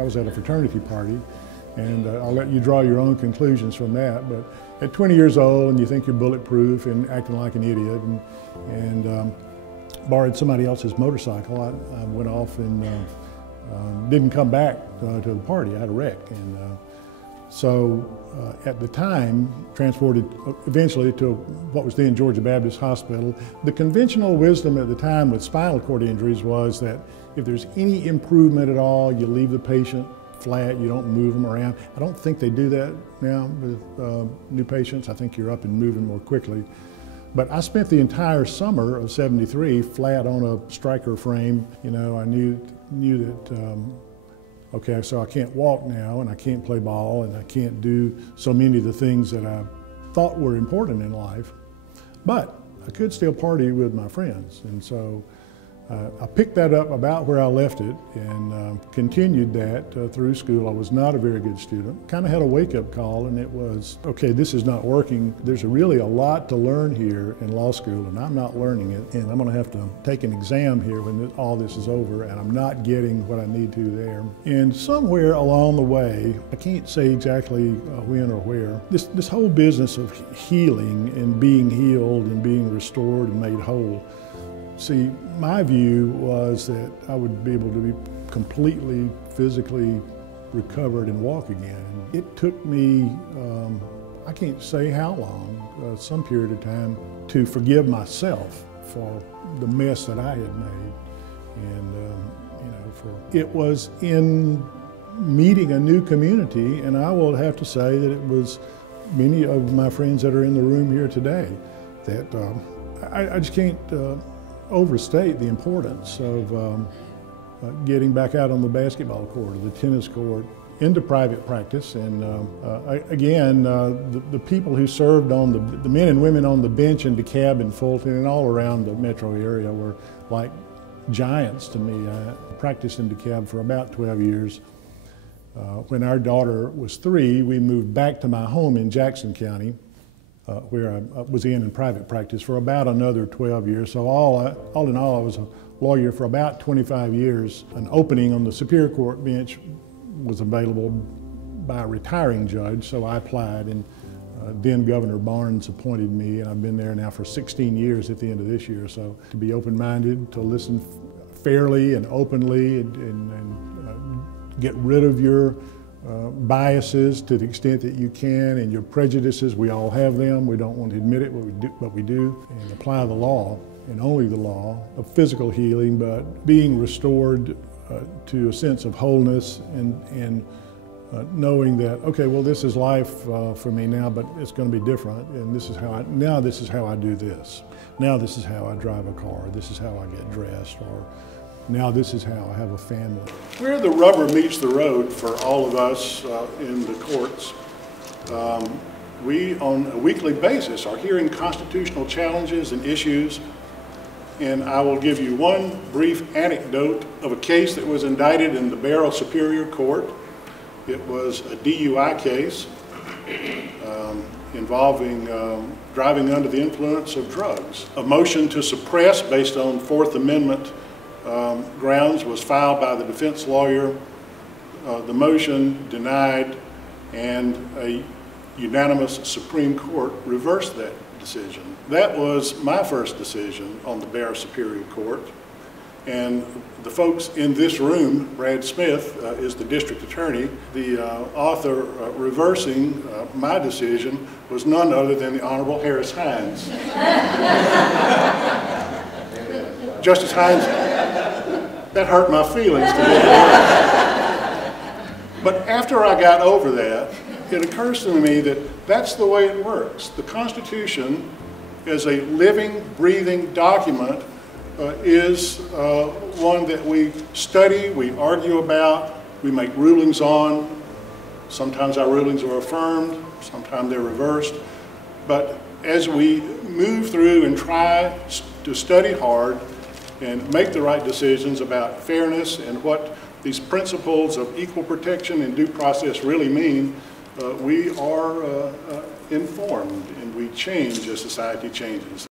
I was at a fraternity party, and I'll let you draw your own conclusions from that. But at 20 years old, and you think you're bulletproof and acting like an idiot, and borrowed somebody else's motorcycle, I went off and didn't come back to the party. I had a wreck. And so at the time, transported eventually to what was then Georgia Baptist Hospital. The conventional wisdom at the time with spinal cord injuries was that if there's any improvement at all, you leave the patient flat, you don't move them around. I don't think they do that now with new patients. I think you're up and moving more quickly. But I spent the entire summer of '73 flat on a striker frame. You know, I knew that, okay, so I can't walk now, and I can't play ball, and I can't do so many of the things that I thought were important in life. But I could still party with my friends. And so I picked that up about where I left it and continued that through school. I was not a very good student. Kind of had a wake-up call, and it was, okay, this is not working. There's really a lot to learn here in law school, and I'm not learning it. And I'm going to have to take an exam here when all this is over, and I'm not getting what I need to there. And somewhere along the way, I can't say exactly when or where, this whole business of healing and being healed and being restored and made whole. See, my view was that I would be able to be completely physically recovered and walk again. It took me, I can't say how long, some period of time, to forgive myself for the mess that I had made. And you know, it was in meeting a new community, and I will have to say that it was many of my friends that are in the room here today that I just can't overstate the importance of getting back out on the basketball court or the tennis court, into private practice. And again, the people who served on the men and women on the bench in DeKalb and Fulton and all around the metro area were like giants to me. I practiced in DeKalb for about 12 years. When our daughter was 3, we moved back to my home in Jackson County, where I was in private practice for about another 12 years. So all in all, I was a lawyer for about 25 years. An opening on the Superior Court bench was available by a retiring judge, so I applied, and then Governor Barnes appointed me, and I've been there now for 16 years at the end of this year. So to be open-minded, to listen fairly and openly, and get rid of your biases to the extent that you can, and your prejudices. We all have them. We don't want to admit it, but we do. And apply the law, and only the law, of physical healing, but being restored to a sense of wholeness, and knowing that, okay, well, this is life for me now, but it's going to be different, and this is how I do this. Now this is how I drive a car. This is how I get dressed, or now this is how I have a family. Where the rubber meets the road for all of us in the courts, we on a weekly basis are hearing constitutional challenges and issues, and I will give you one brief anecdote of a case that was indicted in the Barrow Superior Court. It was a DUI case involving driving under the influence of drugs. A motion to suppress based on Fourth Amendment grounds was filed by the defense lawyer. The motion denied, and a unanimous Supreme Court reversed that decision. That was my first decision on the Barrow Superior Court, and the folks in this room, Brad Smith is the district attorney. The author reversing my decision was none other than the Honorable Harris Hines. Justice Hines, that hurt my feelings today. But after I got over that, it occurs to me that that's the way it works. The Constitution, as a living, breathing document, is one that we study, we argue about, we make rulings on. Sometimes our rulings are affirmed, sometimes they're reversed. But as we move through and try to study hard and make the right decisions about fairness and what these principles of equal protection and due process really mean, we are informed, and we change as society changes.